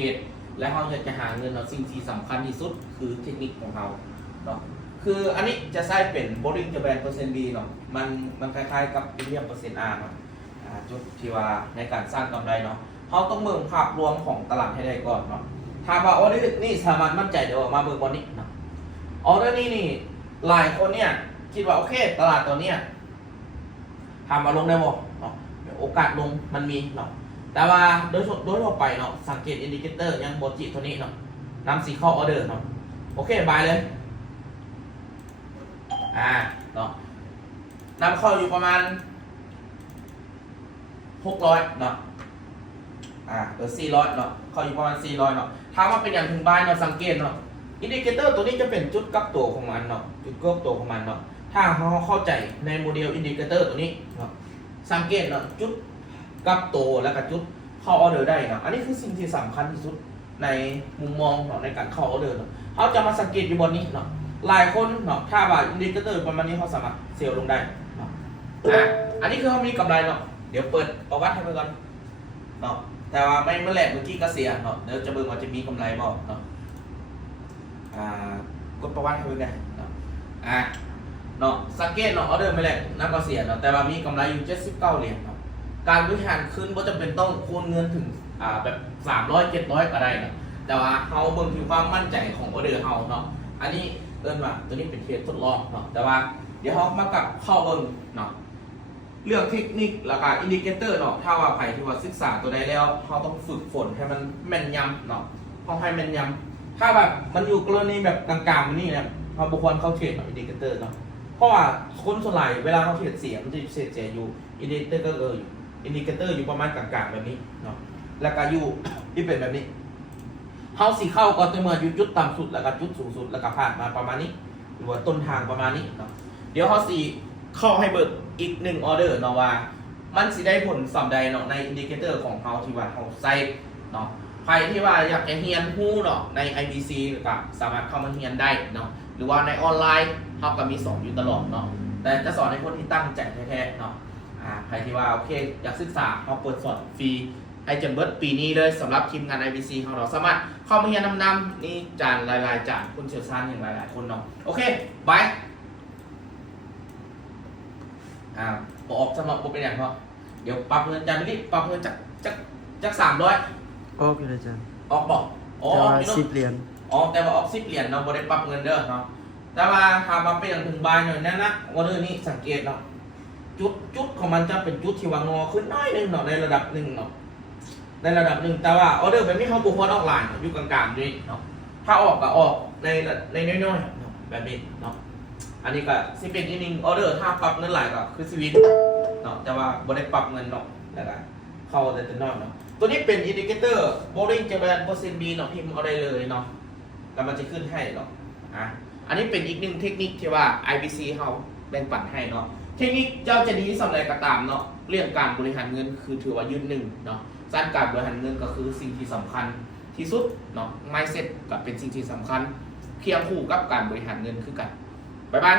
เหตุและเราอยากจะหาเงินเราสิ่งที่สำคัญที่สุดคือเทคนิคของเราเนาะคืออันนี้จะใช้เป็น Bollinger Band เปอร์เซ็นต์ B เนาะมันคล้ายๆกับ William เปอร์เซ็นต์ R เนาะจุดที่ว่าในการสร้างกำไรเนาะเราต้องเบิ่งภาพรวมของตลาดให้ได้ก่อนเนาะถ้าว่าออเดอร์นี่สามารถมั่นใจเดี๋ยวมาเบิ่งวันนี้เนาะออเดอร์นี่หลายคนเนี่ยคิดว่าโอเคตลาดตัวเนี้ยทำมาลงได้บ่เนาะโอกาสลงมันมีเนาะแต่ว่าโดยทั่วไปเนาะสังเกตอินดิเคเตอร์ยังโบจิตัวนี้เนาะนำสีเข้าออเดอร์เนาะโอเคบายเลยเนาะนำเข้าอยู่ประมาณ600เนาะ400เนาะเข้าอยู่ประมาณ400เนาะถามว่าเป็นอย่างถึงบายเนาะสังเกตเนาะอินดิเคเตอร์ตัวนี้จะเป็นจุดกลับตัวของมันเนาะจุดกลับตัวของมันเนาะถ้าเราเข้าใจในโมเดลอินดิเคเตอร์ตัวนี้เนาะสังเกตเนาะจุดกลับตัวแล้วก็จุดเข้าออเดอร์ได้เนาะอันนี้คือสิ่งที่สำคัญที่สุดในมุมมองเนาะในการเข้าออเดอร์เนาะเขาจะมาสังเกตอยู่บนนี้เนาะหลายคนเนาะถ้าว่าอินดิเคเตอร์ประมาณนี้เขาสามารถเซลล์ลงได้เนาะอันนี้คือเขามีกำไรเนาะเดี๋ยวเปิดประวัติให้เพื่อนเนาะแต่ว่าไม่เมื่อแรกเมื่อกี้ก็เสียเนาะเดี๋ยวจะเบิ่งว่าจะมีกำไรบ่เนาะกดประวัติให้เพื่อนได้เนาะเนาะสังเกตเนาะออเดอร์ไม่แรกนั่นก็เสียเนาะแต่ว่ามีกำไรอยู่79เหรียญเนาะการบริหารขึ้นก็จะเป็นต้องคูณเงินถึงแบบ300 700ก็ได้เนาะแต่ว่าเขาเบิ่งถึงความมั่นใจของออเดอร์เขาเนาะอันนี้เอิ้นว่าตัวนี้เป็นเคสทดลองเนาะแต่ว่าเดี๋ยวเขามากับเข้าเบิ่งเนาะเรื่องเทคนิคแล้วก็อินดิเคเตอร์เนาะถ้าว่าใครที่ว่าศึกษาตัวใดแล้วเขาต้องฝึกฝนให้มันแม่นยำเนาะต้องให้แม่นยำถ้าแบบมันอยู่กรณีแบบกลางๆนี่เนี่ยเขาบุคคลเข้าเทรดเนาะอินดิเคเตอร์เนาะเพราะว่าคนส่วนใหญ่เวลาเขาเทรดเสียมันจะเสียอยู่อินดิเคเตอร์ก็อยู่อินดิเคเตอร์อยู่ประมาณกลางๆแบบนี้เนาะแล้วก็อยู่ที่เป็นแบบนี้เขาสีเข้าก็จะมาอยู่จุดต่ำสุดแล้วก็จุดสูงสุดแล้วก็ผ่านมาประมาณนี้หรือว่าต้นทางประมาณนี้เนาะเดี๋ยวเขาสีเข้าให้เบิกอีก1ออเดอร์เนาะว่ามันสิได้ผลสำใดเนาะในอินดิเคเตอร์ของเขาที่ว่าเขาใส่เนาะใครที่ว่าอยากจะเรียนรู้เนาะใน IBC ก็สามารถเข้ามาเรียนได้เนาะหรือว่าในออนไลน์เขาก็มีสอนอยู่ตลอดเนาะแต่จะสอนให้คนที่ตั้งใจแท้ๆเนาะใครที่ว่าโอเคอยากศึกษาเขาเปิดสอนฟรีให้จนเบิดปีนี้เลยสำหรับทีมงาน IBC ของเราสามารถเข้ามาเรียนนำๆนี่จานหลายๆจานคุณเชี่ยวชาญอย่างหลายๆคนเนาะโอเคบายบอกออกสำหรับผมเป็นอย่างเพราะเดี๋ยวปรับเงินจานนี้ปรับเงินจาก300ออกอยู่เลยจ้ะออกบอกแต่ว่า10 เหรียญแต่ว่าออก10 เหรียญเนาะบ่ได้ปรับเงินเด้อเนาะแต่ว่าถ้ามาเป็นอย่างถึงบายหน่อยนั่นนะวันนี้สังเกตเนาะจุดของมันจะเป็นจุดที่ว่างอขึ้นน้อยนึงเนาะในระดับหนึ่งเนาะในระดับหนึ่งแต่ว่าออเดอร์แบบนี้เขาบุคคลออกไลน์อยู่กลางๆด้วยเนาะถ้าออกก็ออกในน้อยๆเนาะแบบนี้เนาะอันนี้ก็สิเป็นอีกหนึ่งออเดอร์ถ้าปรับเงินหลายก็คือสวิตเนาะแต่ว่าบ่ได้ปรับเงินเนาะแล้วก็เข้าแต่น้อยเนาะตัวนี้เป็นอินดิเคเตอร์ Bollinger Band เปอร์เซ็นต์ B เนาะพิมพ์เอาได้เลยเนาะแล้วมันจะขึ้นให้เนาะอันนี้เป็นอีกหนึ่งเทคนิคที่ว่า IBC เขาแบ่งปันให้เนาะเทคนิคเจ้าจะดีสำหรับก็ตามเนาะเรื่องการบริหารเงินคือถือว่ายืนหนึ่งเนาะด้านการบริหารเงินก็คือสิ่งที่สำคัญที่สุดเนาะ mindset ก็เป็นสิ่งที่สำคัญเคียงคู่กับการบริหารเงินคือกันบ๊ายบาย